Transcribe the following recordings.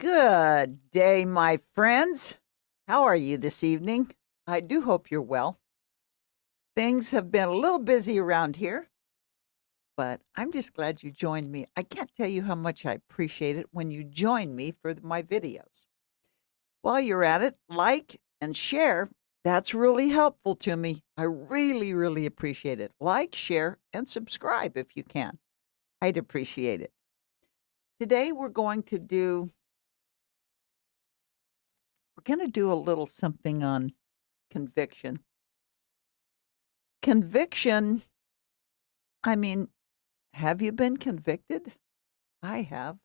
Good day, my friends. How are you this evening? I do hope you're well. Things have been a little busy around here, but I'm just glad you joined me. I can't tell you how much I appreciate it when you join me for my videos. While you're at it, like and share. That's really helpful to me. I really, really appreciate it. Like, share, and subscribe if you can. I'd appreciate it. Today we're going to do a little something on conviction. Conviction, I mean, have you been convicted? I have.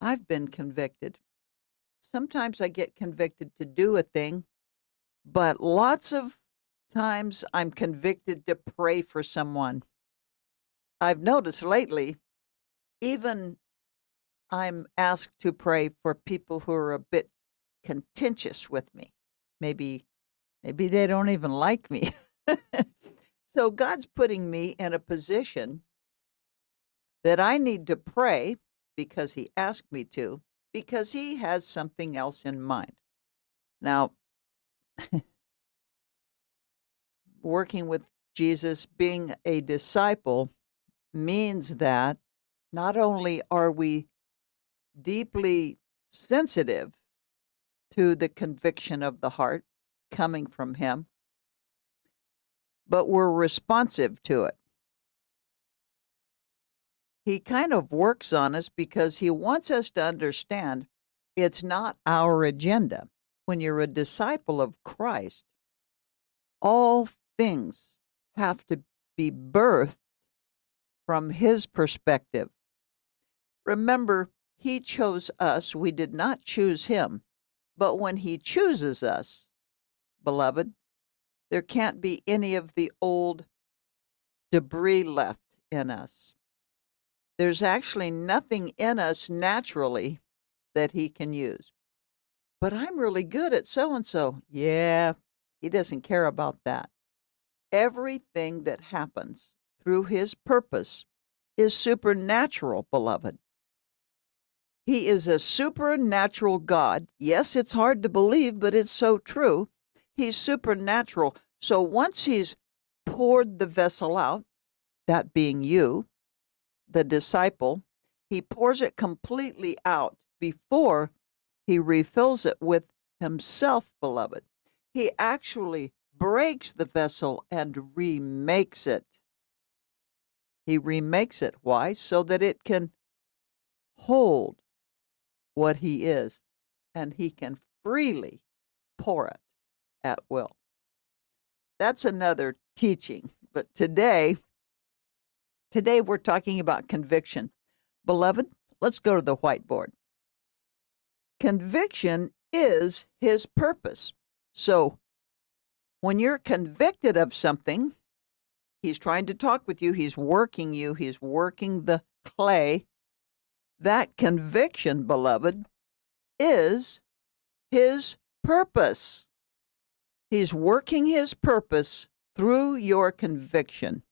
I've been convicted. Sometimes I get convicted to do a thing, but lots of times I'm convicted to pray for someone. I've noticed lately, even I'm asked to pray for people who are a bit contentious with me. Maybe maybe they don't even like me. So God's putting me in a position that I need to pray because he asked me to, because he has something else in mind. Now, working with Jesus, being a disciple, means that not only are we deeply sensitive to the conviction of the heart coming from him, but we're responsive to it. He kind of works on us because he wants us to understand it's not our agenda. When you're a disciple of Christ, all things have to be birthed from his perspective. Remember, he chose us. We did not choose him. But when he chooses us, beloved, there can't be any of the old debris left in us. There's actually nothing in us naturally that he can use. But I'm really good at so and so. Yeah, he doesn't care about that. Everything that happens through his purpose is supernatural, beloved. He is a supernatural God. Yes, it's hard to believe, but it's so true. He's supernatural. So once he's poured the vessel out, that being you, the disciple, he pours it completely out before he refills it with himself, beloved. He actually breaks the vessel and remakes it. He remakes it. Why? So that it can hold what he is, and he can freely pour it at will. That's another teaching. But today we're talking about conviction. Beloved, let's go to the whiteboard. Conviction is his purpose. So when you're convicted of something, he's trying to talk with you, he's working you, he's working the clay. That conviction, beloved, is his purpose. He's working his purpose through your conviction.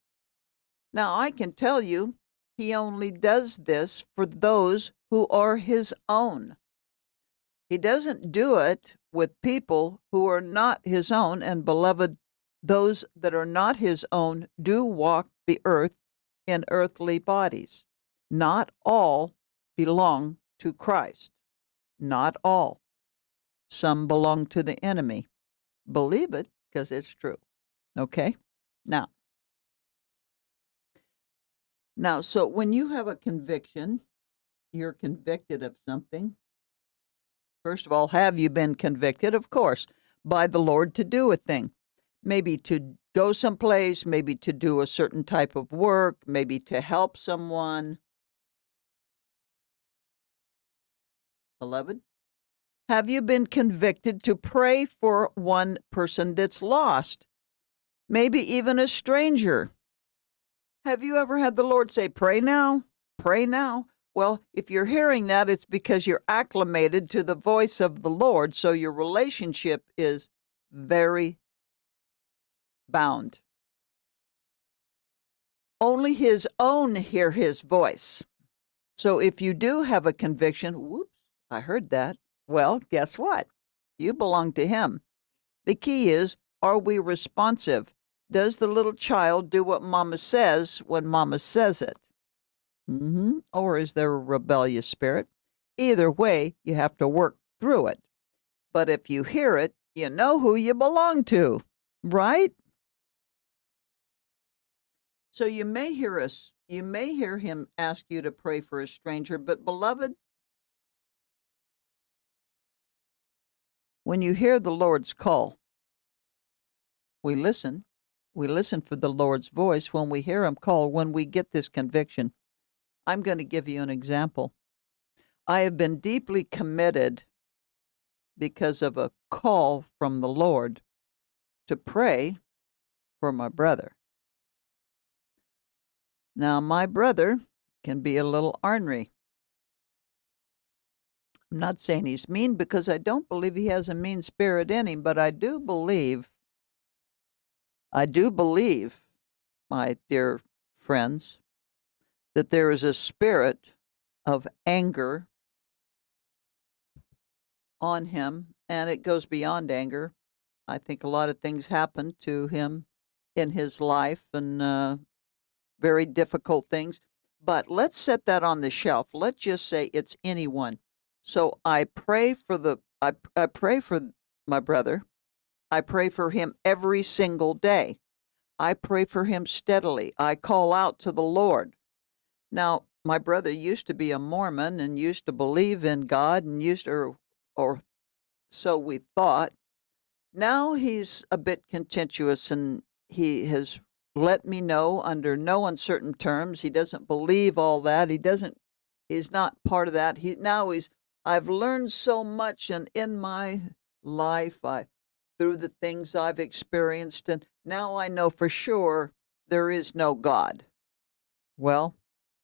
Now, I can tell you, he only does this for those who are his own. He doesn't do it with people who are not his own. And beloved, those that are not his own do walk the earth in earthly bodies. Not all belong to Christ. Not all. Some belong to the enemy. Believe it, because it's true. Okay? Now, so when you have a conviction, you're convicted of something. First of all, have you been convicted? Of course, by the Lord to do a thing. Maybe to go someplace, maybe to do a certain type of work, maybe to help someone. Beloved, have you been convicted to pray for one person that's lost? Maybe even a stranger. Have you ever had the Lord say, pray now, pray now? Well, if you're hearing that, it's because you're acclimated to the voice of the Lord, so your relationship is very bound. Only his own hear his voice. So if you do have a conviction, whoops, I heard that. Well, guess what? You belong to Him. The key is, are we responsive? Does the little child do what mama says when mama says it? Or is there a rebellious spirit? Either way, you have to work through it. But if you hear it, you know who you belong to, right? So you may hear him ask you to pray for a stranger, but beloved, when you hear the Lord's call, we listen. We listen for the Lord's voice when we hear him call, when we get this conviction. I'm going to give you an example. I have been deeply committed because of a call from the Lord to pray for my brother. Now, my brother can be a little ornery. I'm not saying he's mean, because I don't believe he has a mean spirit in him, but I do believe, my dear friends, that there is a spirit of anger on him, and it goes beyond anger. I think a lot of things happened to him in his life, and very difficult things. But let's set that on the shelf. Let's just say it's anyone. So I pray for I pray for my brother. I pray for him every single day. I pray for him steadily. I call out to the Lord. Now, my brother used to be a Mormon and used to believe in God, and or so we thought. Now he's a bit contentious, and he has let me know under no uncertain terms he doesn't believe all that. He's not part of that. I've learned so much, and in my life, through the things I've experienced, and now I know for sure there is no God. Well,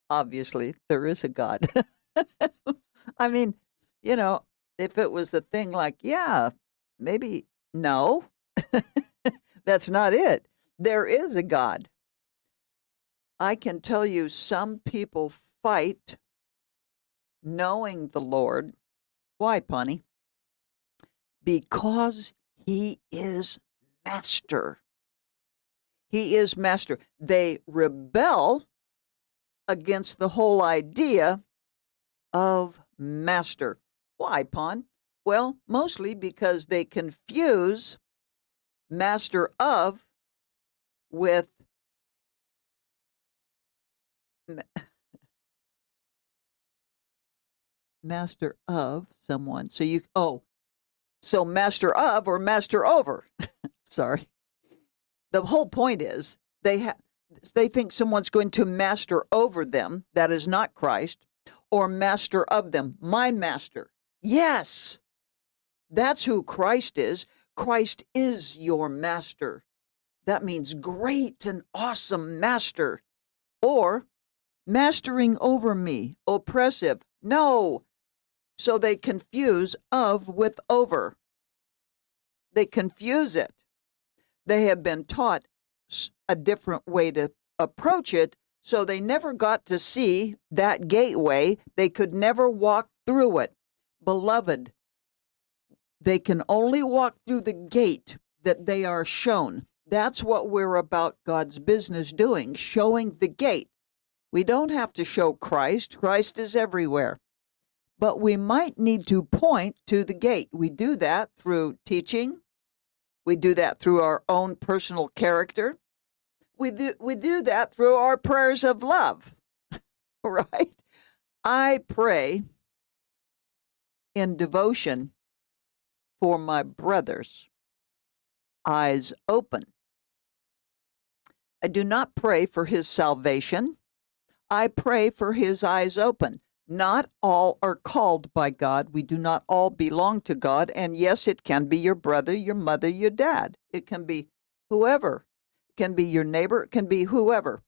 obviously there is a God. I mean, you know, if it was the thing like, yeah, maybe, no, that's not it. There is a God. I can tell you, some people fight knowing the Lord. Why, Punny? Because he is master. He is master. They rebel against the whole idea of master. Why, Pon? Well, mostly because they confuse master of with master of someone. So master of or master over. Sorry. The whole point is they think someone's going to master over them. That is not Christ. Or master of them. My master. Yes. That's who Christ is. Christ is your master. That means great and awesome master. Or mastering over me, oppressive. No. So they confuse of with over. They confuse it. They have been taught a different way to approach it, so they never got to see that gateway. They could never walk through it. Beloved, they can only walk through the gate that they are shown. That's what we're about God's business doing, showing the gate. We don't have to show Christ. Christ is everywhere. But we might need to point to the gate. We do that through teaching. We do that through our own personal character. We do that through our prayers of love, right? I pray in devotion for my brother's eyes open. I do not pray for his salvation. I pray for his eyes open. Not all are called by God. We do not all belong to God. And yes, it can be your brother, your mother, your dad. It can be whoever. It can be your neighbor. It can be whoever.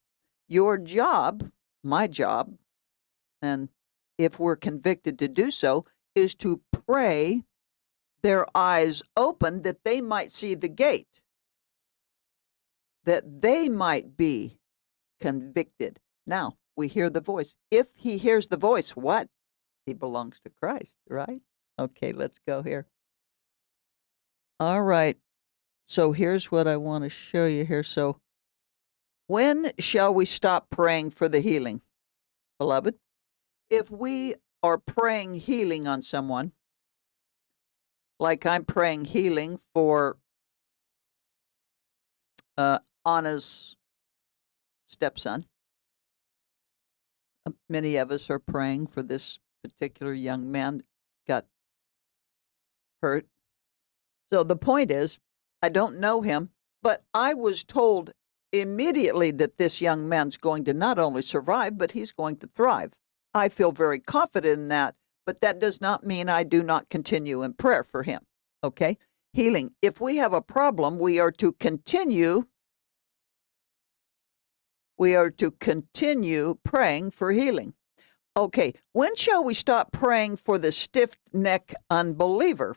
Your job, my job, and if we're convicted to do so, is to pray their eyes open that they might see the gate, that they might be convicted. Now, We hear the voice. If he hears the voice, what? He belongs to Christ, right? Okay, let's go here. All right. So here's what I want to show you here. So when shall we stop praying for the healing, beloved? If we are praying healing on someone, like I'm praying healing for Anna's stepson, many of us are praying for this particular young man got hurt. So the point is, I don't know him, but I was told immediately that this young man's going to not only survive, but he's going to thrive. I feel very confident in that, but that does not mean I do not continue in prayer for him. Okay? Healing. If we have a problem, we are to continue praying for healing. Okay, when shall we stop praying for the stiff-necked unbeliever?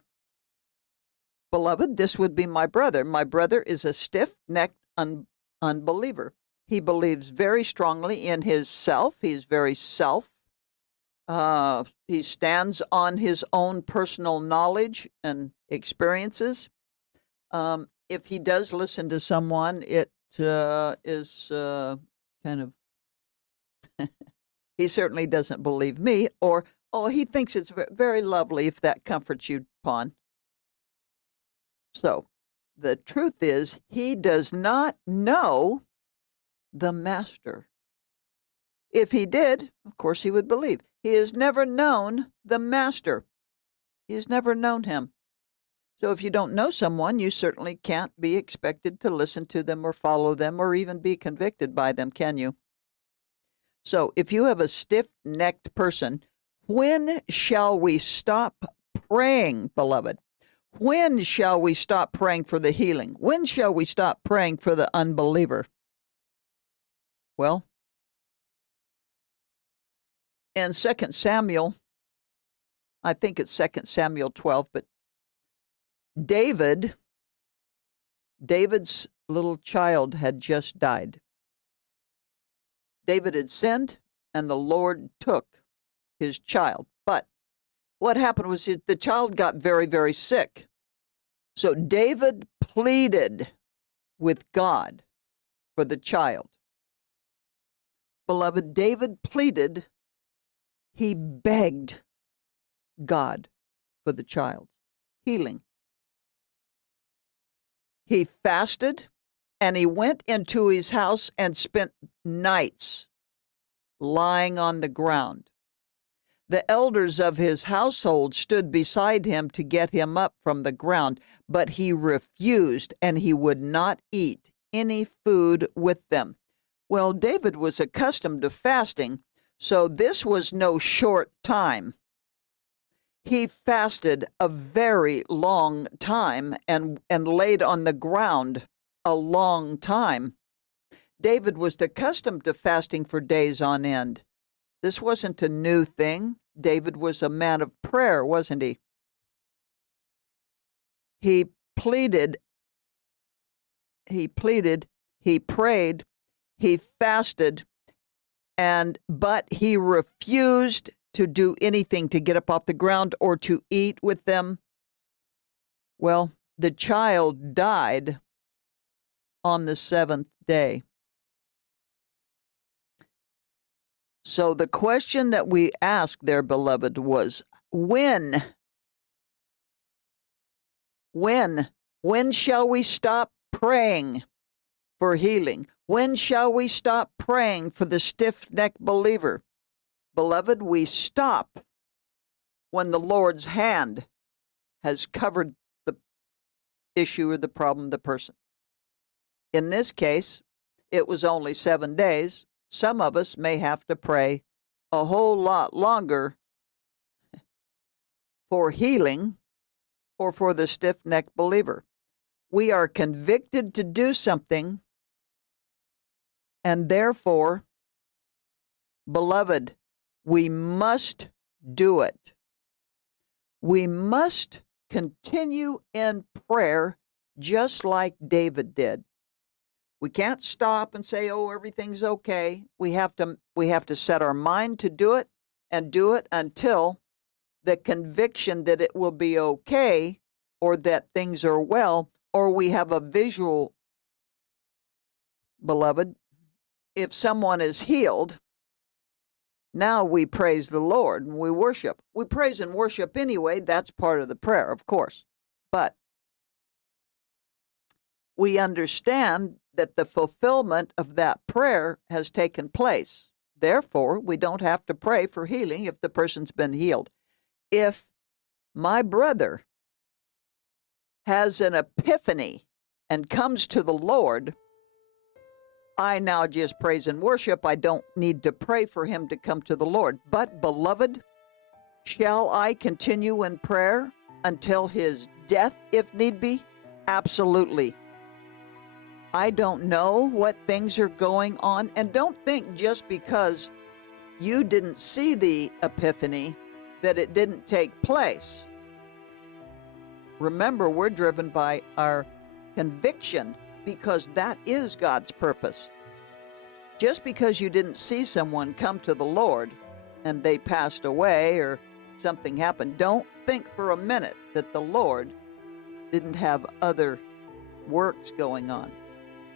Beloved, this would be my brother. My brother is a stiff-necked unbeliever. He believes very strongly in his self. He's very he stands on his own personal knowledge and experiences. If he does listen to someone, it is kind of, he certainly doesn't believe me, or, oh, he thinks it's very lovely if that comforts you, Pawn. So the truth is, he does not know the master. If he did, of course he would believe. He has never known the master. He has never known him. So if you don't know someone, you certainly can't be expected to listen to them or follow them or even be convicted by them, can you? So if you have a stiff-necked person, when shall we stop praying, beloved? When shall we stop praying for the healing? When shall we stop praying for the unbeliever? Well, in 2 Samuel, I think it's 2 Samuel 12, but David's little child had just died. David had sinned, and the Lord took his child. But what happened was the child got very, very sick. So David pleaded with God for the child. Beloved, David pleaded, he begged God for the child's healing. He fasted, and he went into his house and spent nights lying on the ground. The elders of his household stood beside him to get him up from the ground, but he refused, and he would not eat any food with them. Well, David was accustomed to fasting, so this was no short time. He fasted a very long time and laid on the ground a long time. David was accustomed to fasting for days on end. This wasn't a new thing. David was a man of prayer, wasn't he? He pleaded, he prayed, he fasted, but he refused to do anything to get up off the ground or to eat with them. Well, the child died on the 7th day. So the question that we asked there, beloved, was when shall we stop praying for healing? When shall we stop praying for the stiff-necked believer? Beloved, we stop when the Lord's hand has covered the issue or the problem of the person. In this case, it was only 7 days. Some of us may have to pray a whole lot longer for healing or for the stiff-necked believer. We are convicted to do something, and therefore, beloved, we must do it. We must continue in prayer just like David did. We can't stop and say, "Oh, everything's okay." We have to set our mind to do it and do it until the conviction that it will be okay or that things are well, or we have a visual, beloved. If someone is healed, now we praise the Lord and we worship. We praise and worship anyway. That's part of the prayer, of course. But we understand that the fulfillment of that prayer has taken place. Therefore, we don't have to pray for healing if the person's been healed. If my brother has an epiphany and comes to the Lord, I now just praise and worship. I don't need to pray for him to come to the Lord. But, beloved, shall I continue in prayer until his death, if need be? Absolutely. I don't know what things are going on. And don't think just because you didn't see the epiphany that it didn't take place. Remember, we're driven by our conviction because that is God's purpose. Just because you didn't see someone come to the Lord and they passed away or something happened, don't think for a minute that the Lord didn't have other works going on.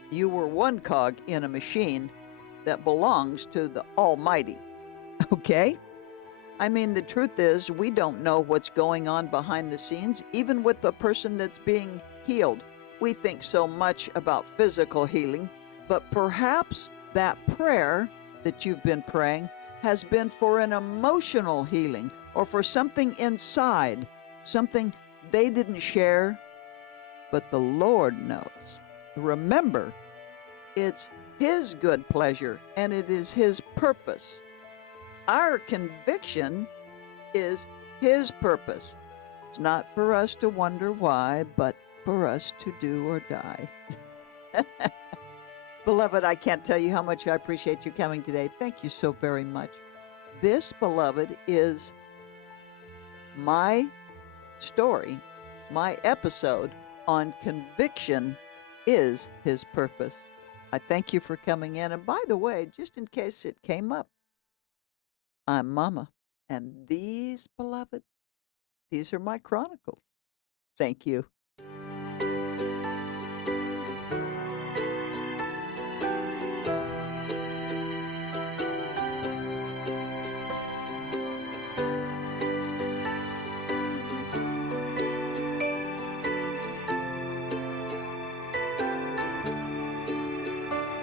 You were one cog in a machine that belongs to the Almighty. Okay? I mean, the truth is, we don't know what's going on behind the scenes, even with the person that's being healed. We think so much about physical healing, but perhaps that prayer that you've been praying has been for an emotional healing or for something inside, something they didn't share, but the Lord knows. Remember, it's His good pleasure and it is His purpose. Our conviction is His purpose. It's not for us to wonder why, but for us to do or die. Beloved, I can't tell you how much I appreciate you coming today. Thank you so very much. This, beloved, is my story, my episode on conviction is His purpose. I thank you for coming in. And by the way, just in case it came up, I'm Mama. And these, beloved, these are my chronicles. Thank you.